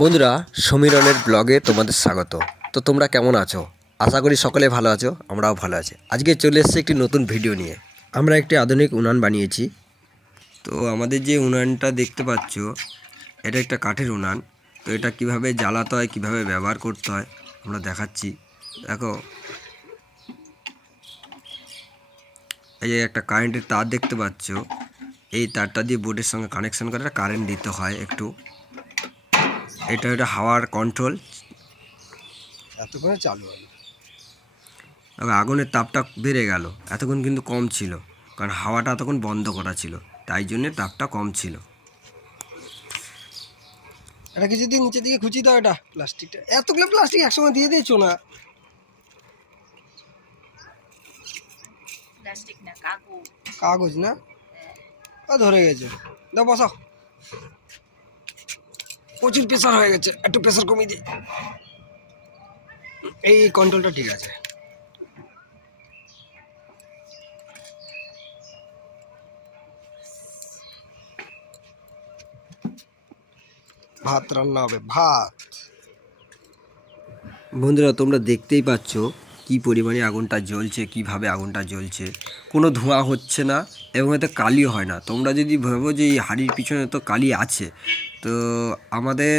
বন্ধুরা, সমীরনের ব্লগে তোমাদের স্বাগত। তো তোমরা কেমন আছো? আশা করি সকলে ভালো আছো, আমরাও ভালো আছি। আজকে চলে এসেছি একটি নতুন ভিডিও নিয়ে। আমরা একটি আধুনিক উনান বানিয়েছি। তো আমাদের যে উনানটা দেখতে পাচ্ছ, এটা একটা কাঠের উনান। তো এটা কিভাবে জ্বালাতে হয়, কিভাবে ব্যবহার করতে হয় আমরা দেখাচ্ছি। দেখো, এই যে একটা কারেন্টের তার দেখতে পাচ্ছ, এই তারটা দিয়ে বোর্ডের সঙ্গে কানেকশন করে কারেন্ট দিতে হয় একটু। এটা হাওয়ার কন্ট্রোল, এতক্ষণে চালু হলো। আগুনের তাপটা বেড়ে গেল, এতক্ষণ কিন্তু কম ছিল, কারণ হাওয়াটা তখন বন্ধ করা ছিল, তাই জন্যে তাপটা কম ছিল। এটা কি যদি নিচে দিকে খুঁচি দাও, এটা প্লাস্টিকটা এতগুলো প্লাস্টিক একসঙ্গে দিয়ে দিয়েছো না? প্লাস্টিক না, কাগজ। কাগজ না? ধরে গেছে। দাও বসাও। প্রচুর প্রেসার হয়ে গেছে, একটু প্রেসার কমিয়ে দিই। এই কন্ট্রোলটা ঠিক আছে। ভাত রান্না হবে, ভাত। বন্ধুরা, তোমরা দেখতেই পাচ্ছ কি পরিমাণে আগুনটা জ্বলছে, কিভাবে আগুনটা জ্বলছে। কোনো ধোঁয়া হচ্ছে না এবং এতে কালিও হয় না। তোমরা যদি ভাবো যে এই হাঁড়ির পিছনে তো কালি আছে, তো আমাদের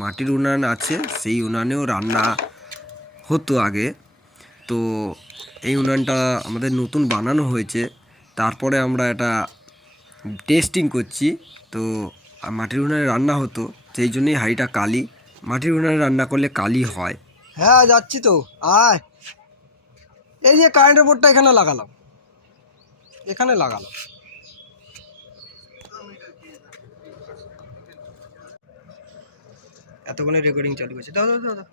মাটির উনান আছে, সেই উনানেও রান্না হতো আগে। তো এই উনানটা আমাদের নতুন বানানো হয়েছে, তারপরে আমরা এটা টেস্টিং করছি। তো মাটির উনানে রান্না হতো, সেই জন্যই হাঁড়িটা কালি। মাটির উনানে রান্না করলে কালি হয়। হ্যাঁ, যাচ্ছি তো। আয়, এই যে কারেন্টের বোর্ডটা এখানে লাগালাম, এখানে লাগালাম। এতক্ষণে রেকর্ডিং চালু করছে। দাও দাও দাও দাও।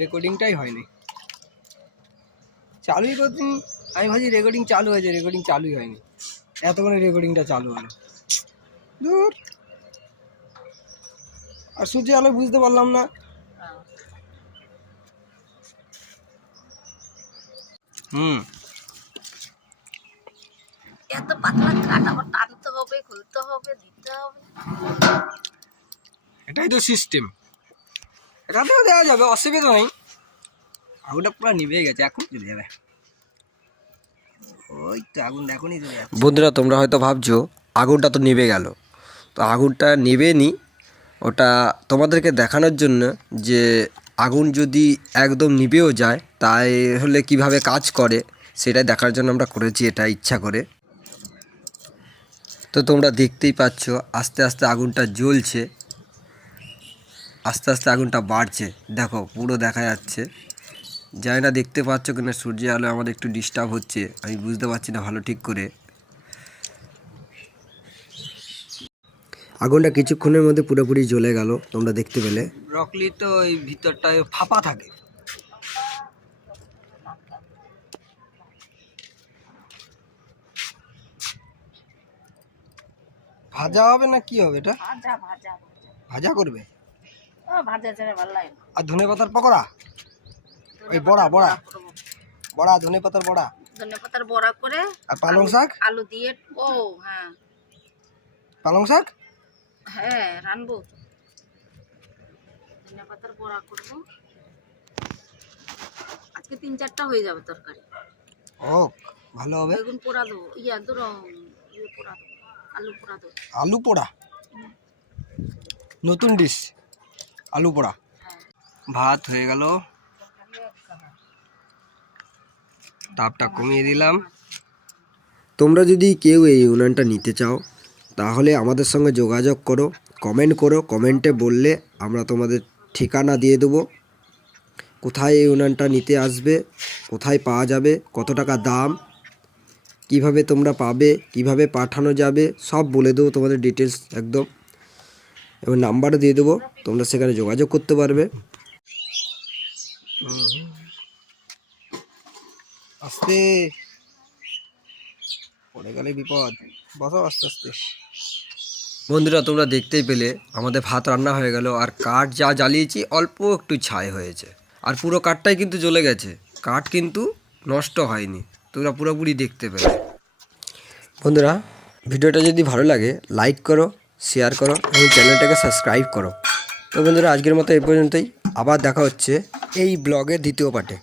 রেকর্ডিংটাই হয়নি, চালুই করছি। আমি ভাবছি রেকর্ডিং চালু হয়েছে, রেকর্ডিং চালুই হয়নি। এতক্ষণে রেকর্ডিংটা চালু হলো। দূর, আর সূর্যের আলো বুঝতে পারলাম না। এত পাতলা কাঠ আবার টানতে হবে, খুলতে হবে, দিতে হবে। এটাই তো সিস্টেম। এটাতেও দেওয়া যাবে, অসুবিধা নেই। আগুনটা পুরো নিভে গেছে, এখন চলে যাবে। ওই তো আগুন এখনই চলে যাচ্ছে। বন্ধুরা, তোমরা হয়তো ভাবছো আগুনটা তো নিভে গেল। তো আগুনটা নিভেনি, ওটা তোমাদেরকে দেখানোর জন্য যে আগুন যদি একদম নিভেও যায় তাই হলে কিভাবে কাজ করে সেটাই দেখার জন্য আমরা করেছি এটা ইচ্ছা করে। তো তোমরা দেখতেই পাচ্ছ আস্তে আস্তে আগুনটা জ্বলছে, আস্তে আস্তে আগুনটা বাড়ছে। দেখো, পুরো দেখা যাচ্ছে। জানি না দেখতে পাচ্ছ কিনা, সূর্যের আলো আমাদের একটু ডিস্টার্ব হচ্ছে, আমি বুঝতে পারছি না ভালো ঠিক করে। আগুনটা কিছুক্ষণের মধ্যে পুরোপুরি জ্বলে গেল, তোমরা দেখতে পেলে। ব্রকলি তো এই ভিতরটায় ফাঁপা থাকে। ভাজা হবে না কি হবে এটা? ভাজা ভাজা ভাজা করবে। ভাজা ছাড়া ভালো লাগে না। আর ধনে পাতার পকোড়া, ওই বড়া বড়া বড়া, ধনে পাতার বড়া। ধনে পাতার বড়া করে আর পালং শাক, আলু দিয়ে। ও হ্যাঁ, পালং শাক। হ্যাঁ রানবো। ধনে পাতার বড়া করবো আজকে, 3-4টা হয়ে যাবে তরকারি। ও, ভালো হবে। বেগুন পোড়া দেবো, ইয়ে পোড়া দেবো, আলু পোড়া দেবো। আলু পোড়া, নতুন ডিশ, আলু পোড়া। হ্যাঁ, ভাত হয়ে গেল, তাপটা কমিয়ে দিলাম। তোমরা যদি কেউ এই উনানটা নিতে চাও তাহলে আমাদের সঙ্গে যোগাযোগ করো, কমেন্ট করো। কমেন্টে বললে আমরা তোমাদের ঠিকানা দিয়ে দেবো, কোথায় এই উনানটা নিতে আসবে, কোথায় পাওয়া যাবে, কত টাকা দাম, কিভাবে তোমরা পাবে, কিভাবে পাঠানো যাবে, সব বলে দেবো তোমাদের ডিটেলস একদম। এবং নাম্বারও দিয়ে দেবো, তোমরা সেখানে যোগাযোগ করতে পারবে। আস্তে পড়ে গেলে বিপদ, বসো আস্তে আস্তে। বন্ধুরা, তোমরা দেখতেই পেলে আমাদের ভাত রান্না হয়ে গেল, আর কাঠ যা জ্বালিয়েছি অল্প একটু ছাই হয়েছে, আর পুরো কাঠটাই কিন্তু জ্বলে গেছে। কাঠ কিন্তু নষ্ট হয়নি। তোমরা পুরোপুরি দেখতে পেলে। বন্ধুরা, ভিডিওটা যদি ভালো লাগে লাইক করো, শেয়ার করো এবং চ্যানেলটাকে সাবস্ক্রাইব করো। তো বন্ধুরা, আজকের মতো এই পর্যন্তই। আবার দেখা হচ্ছে এই ব্লগের দ্বিতীয় পার্টে।